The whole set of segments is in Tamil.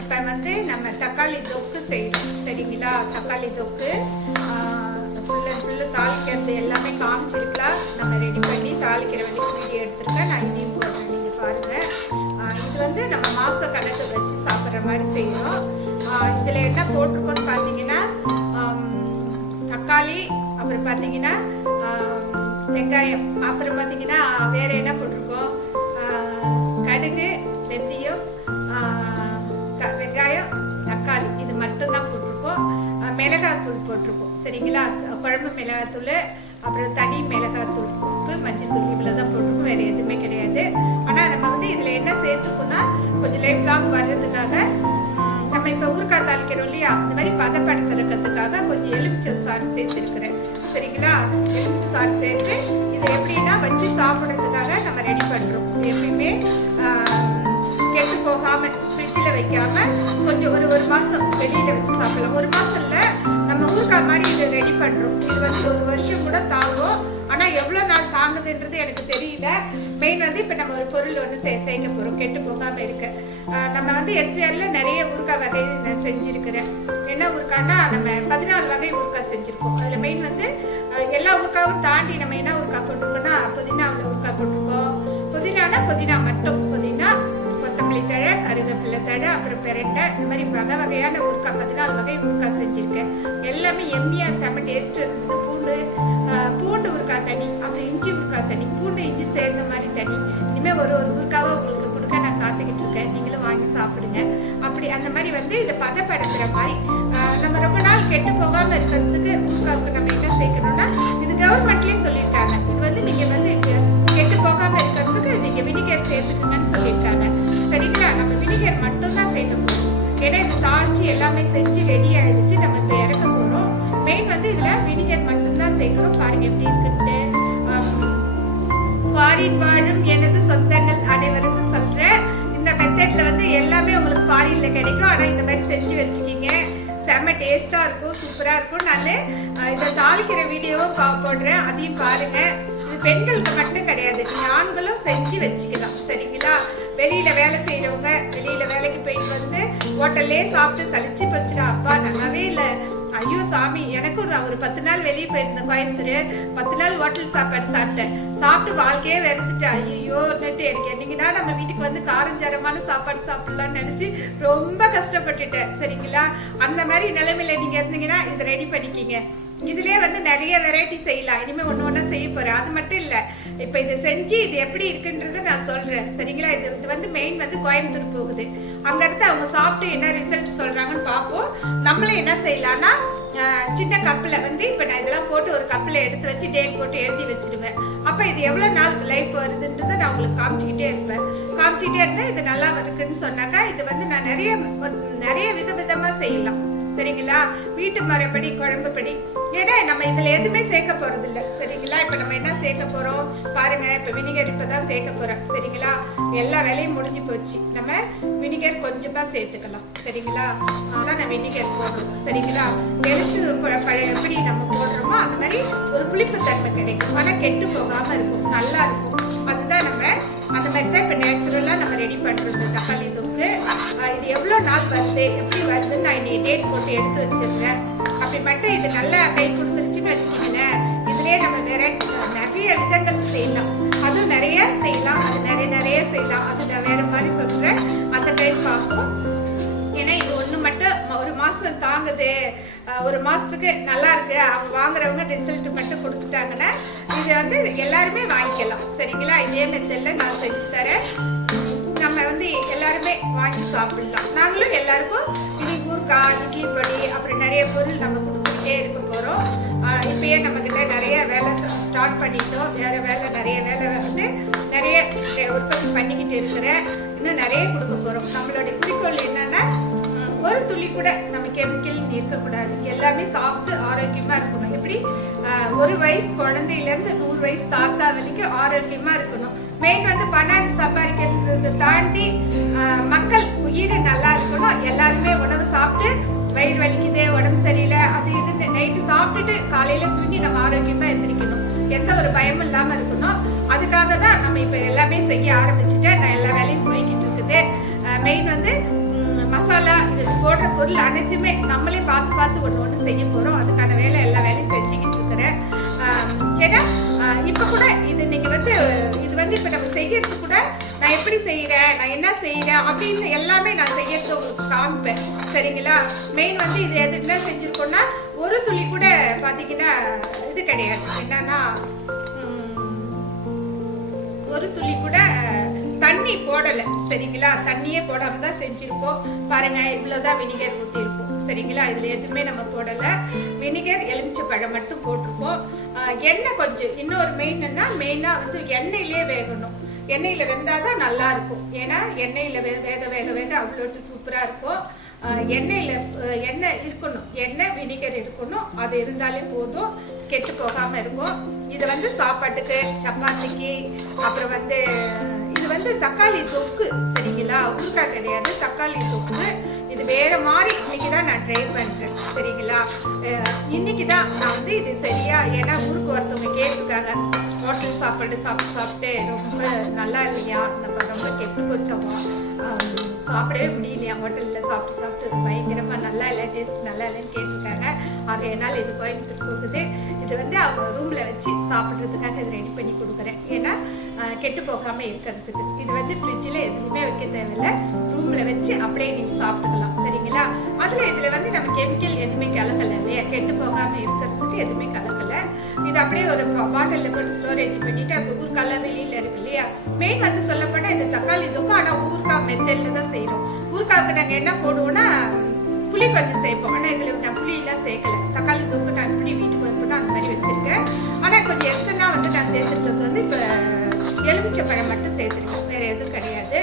இப்போ வந்து நம்ம தக்காளி தொக்கு செய்யணும் சரிங்களா. தக்காளி தொக்கு ஃபுல் அண்ட் ஃபுல்லு தாளிக்கிறது எல்லாமே காமிச்சிருக்கலாம். நம்ம ரெடி பண்ணி தாளிக்கிற வரைக்கும் வீடியோ எடுத்துருக்கேன். நான் இதையும் போடுறேன், நீங்கள் பாருங்கள். இது வந்து நம்ம மாத கணக்கு வச்சு சாப்பிட்ற மாதிரி செய்யணும். இதில் என்ன போட்டிருக்கோன்னு பார்த்தீங்கன்னா தக்காளி, அப்புறம் பார்த்தீங்கன்னா வெங்காயம், அப்புறம் பார்த்தீங்கன்னா வேறு என்ன போட்டிருக்கோம், கடுகு, வெந்தயம், வெங்காயம், தக்காளி, இது மட்டும்தான் போட்டிருக்கோம். மிளகாத்தூள் போட்டிருக்கோம் சரிங்களா. குழம்பு மிளகாத்தூள், அப்புறம் தனி மிளகாத்தூள், உப்பு, மஞ்சள், இவ்வளோ தான் போட்டிருக்கோம். வேறு எதுவுமே கிடையாது. ஆனால் நம்ம வந்து இதில் என்ன சேர்த்துக்கோன்னா கொஞ்சம் லைஃப் லாங் வர்றதுக்காக நம்ம இப்போ ஊறுகாய் தாளிக்கிறோம் இல்லையா, அந்த மாதிரி பதப்படுத்துறதுக்காக கொஞ்சம் எலுமிச்சை சாறு சேர்த்துருக்குறேன் சரிங்களா. எலுமிச்சை சாறு சேர்த்து இதை எப்படின்னா வச்சு சாப்பிட்றதுக்காக நம்ம ரெடி பண்ணுறோம். எப்பயுமே கெட்டு போகாமல் ஃப்ரிட்ஜில் வைக்காமல் கொஞ்சம் ஒரு மாதம் வெளியில் வச்சு சாப்பிடலாம். ஒரு மாதம் இல்லை, நம்ம ஊறுகாய் மாதிரி இதை ரெடி பண்ணுறோம். இது வந்து ஒரு வருஷம் கூட தாங்கும். ஆனால் எவ்வளோ நாள் தாங்குதுன்றது எனக்கு தெரியல. மெயின் வந்து இப்போ நம்ம ஒரு பொருள் ஒன்று செய்ய போகிறோம் கெட்டு போகாமல் இருக்க. நம்ம வந்து எஸ்ஆரில் நிறைய ஊறுகாய் வகை நான் செஞ்சுருக்கிறேன். என்ன ஊறுகாய்னா நம்ம 14 வகை ஊறுகாய் செஞ்சுருக்கோம். அதில் மெயின் வந்து எல்லா ஊறுகாயும் தாண்டி நம்ம என்ன ஊறுகாய் போட்டிருக்கோம்னா புதினாவில் ஊறுகாய் போட்டிருக்கோம். புதினானா புதினா மட்டும், புதினா, கொத்தமல்லி தழை, கருவேப்பிலை தழை, அப்புறம் பெரண்டை, இந்த மாதிரி வகை வகையான ஊறுகாய் 14 வகை ஊறுகாய் செஞ்சுருக்கேன். எல்லாமே எம்மியாக செம்ம டேஸ்ட் இருந்தது. பூண்டு ஊறுகாய் தனி, அப்புறம் இஞ்சி ஊறுகாய் தனி, பூண்டு இஞ்சி சேர்ந்த மாதிரி தனி. இனிமேல் ஒரு ஊறுகாவை உங்களுக்கு கொடுக்க நான் காத்துக்கிட்டு இருக்கேன். நீங்களும் வாங்கி சாப்பிடுங்க. அப்படி அந்த மாதிரி வந்து இதை பதப்படுத்துகிற மாதிரி நம்ம ரொம்ப நாள் கெட்டு போகாமல் இருக்கிறதுக்கு ஊறுகாவுக்கு நம்ம என்ன சேர்க்கணும்னா, இது கவர்மெண்ட்லேயே சொல்லியிருக்காங்க. இது வந்து நீங்கள் வந்து கெட்டு போகாமல் இருக்கிறதுக்கு நீங்கள் வினிகர் சேர்த்துக்குங்கன்னு சொல்லியிருக்காங்க சரிங்களா. நம்ம வினிகர் மட்டும்தான் சேர்க்க போகிறோம். ஏன்னா இது தாளிச்சு எல்லாமே செஞ்சு ரெடி ஆகிடுச்சு. நம்ம இப்போ இறக்க போகிறோம். மெயின் வந்து இதில் வினிகர் மட்டும்தான் சேர்க்கணும். பாருங்க எப்படி இருக்குன்ட்டு. ஃபாரின் வாழும் எனது சொந்தங்கள் அனைவருக்கும் சொல்கிறேன், இந்த மெத்தட்ல வந்து எல்லாமே உங்களுக்கு ஃபாரின்ல கிடைக்கும். ஆனால் இந்த மாதிரி செஞ்சு வச்சுக்கிங்க, செம்ம டேஸ்ட்டாக இருக்கும், சூப்பராக இருக்கும். நான் இதை தாளிக்கிற வீடியோவும் போடுறேன், அதையும் பாருங்க. இது பெண்களுக்கு மட்டும் கிடையாது, ஆண்களும் செஞ்சு வச்சுக்கலாம் சரிங்களா. வெளியில வேலை செய்யறவங்க, வெளியில வேலைக்கு போயிட்டு வந்து ஹோட்டல்லே சாப்பிட்டு சலிச்சு போச்சுடா, அப்பா நல்லாவே இல்லை, ஐயோ சாமி, எனக்கும் நான் ஒரு 10 நாள் வெளியே போயிருந்தேன் கோயம்புத்தூர். 10 நாள் ஹோட்டல் சாப்பாடு சாப்பிட்டு வாழ்க்கையே வெறுத்துட்டேன். ஐயோ நட்டு எனக்கு என்னைக்குன்னா நம்ம வீட்டுக்கு வந்து காரஞ்சாரமான சாப்பாடு சாப்பிடலாம்னு நினைச்சு ரொம்ப கஷ்டப்பட்டுட்டேன் சரிங்களா. அந்த மாதிரி நிலைமையில நீங்க இருந்தீங்கன்னா இதை ரெடி பண்ணிக்கிங்க. இதுலேயே வந்து நிறைய வெரைட்டி செய்யலாம். இனிமேல் ஒன்று ஒன்றா செய்ய போகிறேன். அது மட்டும் இல்லை, இப்போ இதை செஞ்சு இது எப்படி இருக்குன்றதை நான் சொல்கிறேன் சரிங்களா. இது வந்து மெயின் வந்து கோயம்புத்தூர் போகுது. அங்கேருந்து அவங்க சாப்பிட்டு என்ன ரிசல்ட் சொல்கிறாங்கன்னு பார்ப்போம். நம்மளும் என்ன செய்யலாம்னா சின்ன கப்பில் வந்து இப்போ நான் இதெல்லாம் போட்டு ஒரு கப்பில் எடுத்து வச்சு டேட் போட்டு எழுதி வச்சுடுவேன். அப்போ இது எவ்வளோ நாள் லைஃப் வருதுன்றதை நான் உங்களுக்கு காமிச்சிக்கிட்டே இருந்தால் இது நல்லா இருக்குன்னு சொன்னாக்கா இது வந்து நான் நிறைய விதமாக செய்யலாம் சரிங்களா. வீட்டு முறைப்படி, குழம்புப்படி. ஏன்னா நம்ம இதில் எதுவுமே சேர்க்க போகிறது இல்லை சரிங்களா. இப்போ நம்ம என்ன சேர்க்க போகிறோம் பாருங்க. இப்போ வினிகர் இப்போ தான் சேர்க்க போகிறோம் சரிங்களா. எல்லா வேலையும் முடிஞ்சு போச்சு. நம்ம வினிகர் கொஞ்சமாக சேர்த்துக்கலாம் சரிங்களா. அதான் நான் வினிகர் போடுறோம் சரிங்களா. எரிச்சு எப்படி நம்ம போடுறோமோ அந்த மாதிரி ஒரு புளிப்பு தன்மை கிடைக்கும். ஆனால் கெட்டு போகாமல் இருக்கும், நல்லா இருக்கும். அதுதான் நம்ம அந்த மாதிரி தான் இப்போ நேச்சுரலாக நம்ம ரெடி பண்ணுறது தக்காளி தொக்கு. இது எவ்வளோ நாள் வருது, எப்படி வருதுன்னு நான் இன்னைக்கு டேட் போட்டு எடுத்து வச்சிருக்கேன். அப்படி மட்டும் இது நல்லா கை கொடுத்துருச்சுன்னு வச்சுக்கோங்களேன், இதுலேயே நம்ம நிறைய விதங்கள் செய்யலாம். அதுவும் நிறைய செய்யலாம், அது நிறைய செய்யலாம். அது நான் வேறு மாதிரி சொல்கிறேன், அந்த டைம் பார்ப்போம். ஏன்னா இது ஒன்று மட்டும் ஒரு மாதம் தாங்குது, ஒரு மாதத்துக்கு நல்லா இருக்கு, அவங்க வாங்குறவங்க ரிசல்ட் மட்டும் கொடுத்துட்டாங்கன்னா இது வந்து எல்லாருமே வாங்கிக்கலாம் சரிங்களா. இதே மெத்தடில் நான் செஞ்சு தரேன். நம்ம வந்து எல்லாருமே வாங்கி சாப்பிடலாம். நாங்களும் எல்லாருக்கும் இன்னைக்கு ஊறுகாய், இட்லி பொடி, அப்புறம் நிறைய பொருள் நம்ம கொடுத்துக்கிட்டே இருக்க போகிறோம். இப்பயே நம்மக்கிட்ட நிறைய வேலை ஸ்டார்ட் பண்ணிட்டோம். நிறைய வேலை வந்து நிறைய உற்பத்தி பண்ணிக்கிட்டு இருக்கிறேன். இன்னும் நிறைய கொடுக்க போகிறோம். நம்மளுடைய குறிக்கோள் என்னன்னா ஒரு துளி கூட நம்ம கெமிக்கல் இருக்கக்கூடாது. எல்லாமே சாப்பிட்டு ஆரோக்கியமாக இருக்கணும். எப்படி 1 வயசு குழந்தையிலேருந்து 100 வயசு தாத்தா வரைக்கும் ஆரோக்கியமாக இருக்கணும். மெயின் வந்து பணம் சம்பாதிக்கிறது தாண்டி மக்கள் உயிர் நல்லா இருக்கணும். எல்லாருமே உணவு சாப்பிட்டு வயிறு வலிக்குது, உடம்பு சரியில்லை, அது இது நைட்டு சாப்பிட்டுட்டு காலையில் தூங்கி நம்ம ஆரோக்கியமாக எந்திரிக்கணும். எந்த ஒரு பயமும் இல்லாமல் இருக்கணும். அதுக்காக தான் நம்ம இப்போ எல்லாமே செய்ய ஆரம்பிச்சுட்டு நான் எல்லா வேலையும் போய்கிட்டு இருக்குது. மெயின் வந்து மசாலா போடுற பொருள் அனைத்துமே நம்மளே பார்த்து பார்த்து ஒன்று செய்ய போகிறோம். அதுக்கான வேலை எல்லா வேலையும் செஞ்சுக்கிட்டு இருக்கிறேன். ஏன்னா இப்போ கூட இது நீங்கள் வந்து இது வந்து இப்போ நம்ம செய்யறது கூட நான் எப்படி செய்கிறேன், நான் என்ன செய்கிறேன் அப்படின்னு எல்லாமே நான் செய்யறது உங்களுக்கு காமிப்பேன். சரிங்களா? மெயின் வந்து இது என்ன செஞ்சுருக்கோன்னா ஒரு துளி கூட பார்த்தீங்கன்னா இது கிடையாது. என்னன்னா ஒரு துளி கூட தண்ணி போடலை. சரிங்களா? தண்ணியே போடாம தான் செஞ்சிருக்கோம். பாருங்க, இவ்வளோதான் வினிகர் ஊற்றிருக்கோம். சரிங்களா? இதுல எதுவுமே நம்ம போடலை. வினிகர் எலுமிச்சை பழம் மட்டும் போட்டிருக்கோம். எண்ணெய் கொஞ்சம் இன்னொரு மெயினாக வந்து எண்ணெயிலே வேகணும். எண்ணெயில் வெந்தாதான் நல்லா இருக்கும். ஏன்னா எண்ணெயில் வேக வேக வேக அவ்வளோ சூப்பராக இருக்கும். எண்ணெய் இருக்கணும், எண்ணெய் வினிகர் இருக்கணும். அது இருந்தாலே போதும், கெட்டு போகாமல் இருக்கும். இது வந்து சாப்பாட்டுக்கு, சப்பாத்திக்கு, அப்புறம் வந்து இது வந்து தக்காளி தொக்கு. சரிங்களா? ஊறுகாய் கிடையாது, தக்காளி தொக்கு. இது வேற மாதிரி இன்னைக்கு தான் நான் ட்ரை பண்ணுறேன். சரிங்களா? இன்னைக்கு தான் நான் வந்து இது சரியா, ஏன்னா ஊருக்கு ஒருத்தவங்க கேட்டிருக்காங்க, ஹோட்டல் சாப்பாடு சாப்பிட்டு ரொம்ப நல்லா இல்லையா, நம்ம ரொம்ப கெட்டு போச்சோமா, சாப்பிடவே முடியலையா, ஹோட்டலில் சாப்பிட்டு பயங்கரமாக நல்லா இல்லை, டேஸ்ட் நல்லா இல்லைன்னு கேட்டிருக்காங்க. ஆக என்னால் இது கோயம்புத்தூர் போகுது. இது வந்து அவங்க ரூமில் வச்சு சாப்பிட்றதுக்காக இது ரெடி பண்ணி கொடுக்குறேன். ஏன்னா கெட்டு போகாமல் இருக்கிறதுக்கு. இது வந்து ஃப்ரிட்ஜில் எதுவுமே வைக்க தேவையில்லை, ரூமில் வச்சு அப்படியே நீங்கள் சாப்பிட்டுக்கலாம். சரிங்களா? இதில் வந்து நம்ம கெமிக்கல் எதுவுமே கலக்கலை இல்லையா, கெட்டு போகாமல் இருக்கிறதுக்கு எதுவுமே கலக்கலை. இது அப்படியே ஒரு பாட்டிலில் போட்டு ஸ்டோரேஜ் பண்ணிவிட்டு அப்போ ஊறுகாலாம் வெளியில் இருக்கு இல்லையா. மெயின் வந்து சொல்லப்போனால் இது தக்காளி தொக்கு, ஆனால் ஊறுகாய் மெத்தடில் தான் செய்கிறோம். ஊறுகாய்க்கு நாங்கள் என்ன போடுவோம்னா புளி கொஞ்சம் சேர்ப்போம். ஆனால் இதில் நான் புளியெல்லாம் சேர்க்கலை. தக்காளி தொக்கு நான் புளி வீட்டுக்கு வைப்போம்னா அந்த மாதிரி வச்சுருக்கேன். ஆனால் கொஞ்சம் எக்ஸ்ட்ரா வந்து நான் சேர்த்துக்கிறது வந்து இப்போ எலுமிச்சை பழம் மட்டும் சேர்த்துருக்கேன், வேறு எதுவும் கிடையாது.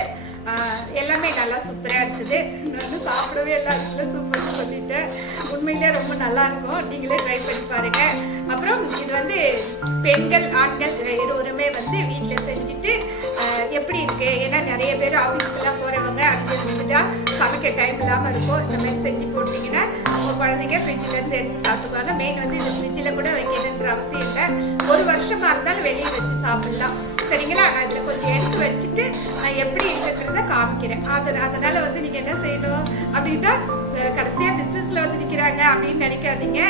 எல்லாமே நல்லா சூப்பராக இருக்குது. நான் வந்து சாப்பிடவே எல்லாருக்கும் சூப்பர்னு சொல்லிட்டு உண்மையிலே ரொம்ப நல்லா இருக்கும். நீங்களே ட்ரை பண்ணி பாருங்க. அப்புறம் இது வந்து பெண்கள் ஆண்கள் இருவருமே வந்து வீட்டில் செஞ்சுட்டு எப்படி இருக்கு, ஏன்னா நிறைய பேர் ஆஃபீஸ்க்கெல்லாம் போகிறவங்க அங்கே இருந்துட்டா சமைக்க டைம் இல்லாமல் இருக்கும். இந்த மாதிரி செஞ்சு போட்டிங்கன்னா உங்கள் குழந்தைங்க ஃப்ரிட்ஜிலேருந்து எடுத்து சாப்பிடுவாங்க. மெயின் வந்து இது ஃப்ரிட்ஜில் கூட வைக்கணுன்ற அவசியம் இல்லை. ஒரு வருஷமாக இருந்தாலும் வெளியே வச்சு சாப்பிடலாம். சரிங்களா? நான் இதில் கொஞ்சம் எடுத்து வச்சுட்டு நான் எப்படி இருக்கிறத காமிக்கிறேன். அதனால வந்து நீங்கள் என்ன செய்யணும் அப்படின்னா கடைசியாக பிஸ்னஸில் வந்து நிற்கிறாங்க அப்படின்னு நினைக்காதீங்க.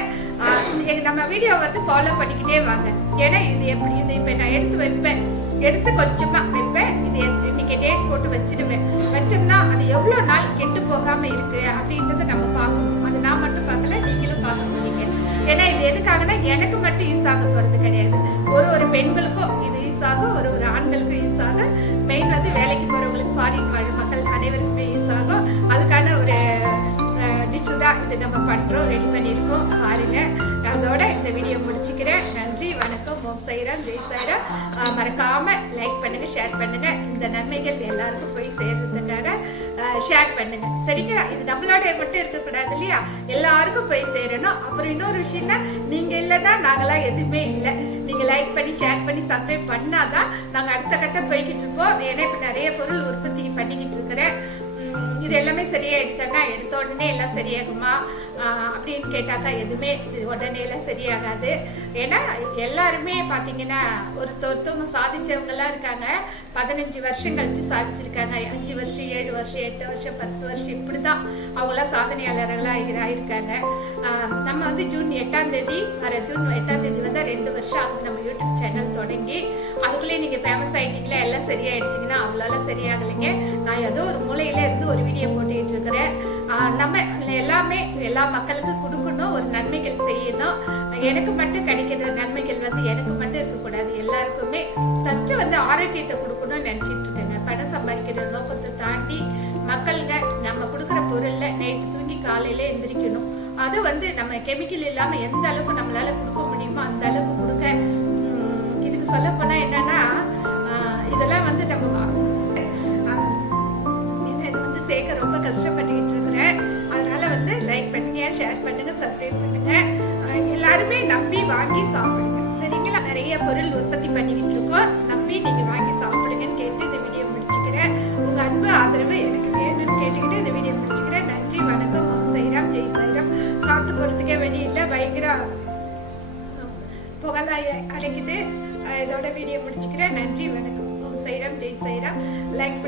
நம்ம வீடியோ வந்து ஃபாலோ பண்ணிக்கிட்டே வாங்க. ஏன்னா இது எப்படி இது இப்போ நான் எடுத்து கொஞ்சமாக வைப்பேன். இது இன்னைக்கு டேட் போட்டு வச்சிடுவேன். வச்சோம்னா அது எவ்வளோ நாள் கெட்டு போகாமல் இருக்கு அப்படின்றத நம்ம பார்க்கணும். அது நான் மட்டும் பார்க்கல, நீங்களும் பார்க்க முடியுங்க. ஏன்னா இது எதுக்காகனா எனக்கு மட்டும் யூஸ் ஆக போகிறது கிடையாது, ஒரு பெண்களுக்கும் இது யூஸ் ஆகும், ஒரு ஆண்களுக்கும் யூஸ் ஆகும். மெயின் வந்து வேலைக்கு போகிறவங்களுக்கு, ஃபாரின் வாழும் மக்கள் அனைவருக்குமே யூஸ் ஆகும். அதுக்கான ஒரு டிஷ் தான் இது நம்ம பண்ணுறோம், ரெடி பண்ணியிருக்கோம். பாருங்க. அதோட இந்த வீடியோ முடிச்சுக்கிறேன். நன்றி, வணக்கம். ஓம் சாய்ராம், ஜெய் சாய்ராம். மறக்காம லைக் பண்ணுங்க, ஷேர் பண்ணுங்க. இந்த நன்மைகள் எல்லாருக்கும் போய் சேர்றதுக்காக ஷேர் பண்ணுங்க. சரிங்களா? இது நம்மளோட மட்டும் இருக்கக்கூடாது இல்லையா, எல்லாருக்கும் போய் சேரணும். அப்புறம் இன்னொரு விஷயம்னா, நீங்க இல்லைன்னா நாங்களாம் எதுவுமே இல்லை. நீங்க லைக் பண்ணி ஷேர் பண்ணி சப்ஸ்கிரைப் பண்ணாதான் நாங்கள் அடுத்த கட்டம் போய்கிட்டு இருப்போம். ஏன்னா இப்போ நிறைய பொருள் உற்பத்தி பண்ணிக்கிட்டு இருக்கிறேன். இது எல்லாமே சரியாயிடுச்சான்னா எடுத்த உடனே எல்லாம் சரியாகுமா அப்படின்னு கேட்டாக்கா எதுவுமே உடனே எல்லாம் சரியாகாது. ஏன்னா எல்லாருமே பார்த்தீங்கன்னா ஒருத்தவங்க சாதிச்சவங்கலாம் இருக்காங்க, 15 வருஷம் கழிச்சு சாதிச்சிருக்காங்க. 5 வருஷம் 7 வருஷம் 8 வருஷம் 10 வருஷம் இப்படி தான் அவங்களாம் சாதனையாளர்களாக ஆயிருக்காங்க. நம்ம வந்து ஜூன் 8ஆம் தேதி வந்து 2 வருஷம் ஆகுது நம்ம யூடியூப் சேனல் தொடங்கி. அதுக்குள்ளேயே நீங்கள் ஃபேமஸ் ஆகிட்டீங்களா, எல்லாம் சரியாயிடுச்சிங்கன்னா அவங்களால சரியாகலைங்க. நான் ஏதோ ஒரு மூலையில இருந்து ஒரு வீடியோ போட்டுக்கிட்டு இருக்கிறேன். நம்ம எல்லாமே எல்லா மக்களுக்கும் கொடுக்கணும், ஒரு நன்மைகள் செய்யணும். எனக்கு மட்டும் கிடைக்கிற நன்மைகள் வந்து எனக்கு மட்டும் இருக்கக்கூடாது, எல்லாருக்குமே. ஃபர்ஸ்ட் வந்து ஆரோக்கியத்தை கொடுக்கணும்னு நினைச்சிட்டு இருக்கேங்க. பணம் சம்பாதிக்கிற நோக்கத்தை தாண்டி மக்களுங்க நம்ம கொடுக்குற பொருள்ல நைட்டு தூங்கி காலையில எந்திரிக்கணும். அது வந்து நம்ம கெமிக்கல் இல்லாம எந்த அளவுக்கு நம்மளால கொடுக்க முடியுமோ அந்த அளவுக்கு கொடுக்க. இதுக்கு சொல்ல போனா என்னன்னா, இதெல்லாம் வந்து நம்ம சேர்க்க ரொம்ப கஷ்டப்பட்டுக்கிட்டு இருக்கிறேன். அதனால வந்து லைக் பண்ணுங்க, ஷேர் பண்ணுங்க, சப்ஸ்கிரைப் பண்ணுங்க. எல்லாருமே நம்பி வாங்கி சாப்பிடுங்க. சரிங்களா? நிறைய பொருள் உற்பத்தி பண்ணிக்கிட்டு இருக்கோம், நம்பி நீங்க வாங்கி சாப்பிடுங்கன்னு கேட்டு இந்த வீடியோ முடிச்சுக்கிறேன். உங்க அன்பு ஆதரவு எனக்கு வேணும்னு கேட்டுக்கிட்டு இந்த வீடியோ முடிச்சுக்கிறேன். நன்றி, வணக்கம். ஓம் சாய்ராம், ஜெய் சாய்ராம். காத்து போறதுக்கே வழி இல்லை, பயங்கர புகழாய் அடைக்குது. இதோட வீடியோ முடிச்சுக்கிறேன். நன்றி, வணக்கம். ஓம் சாய்ராம், ஜெய் சாய்ராம். லைக்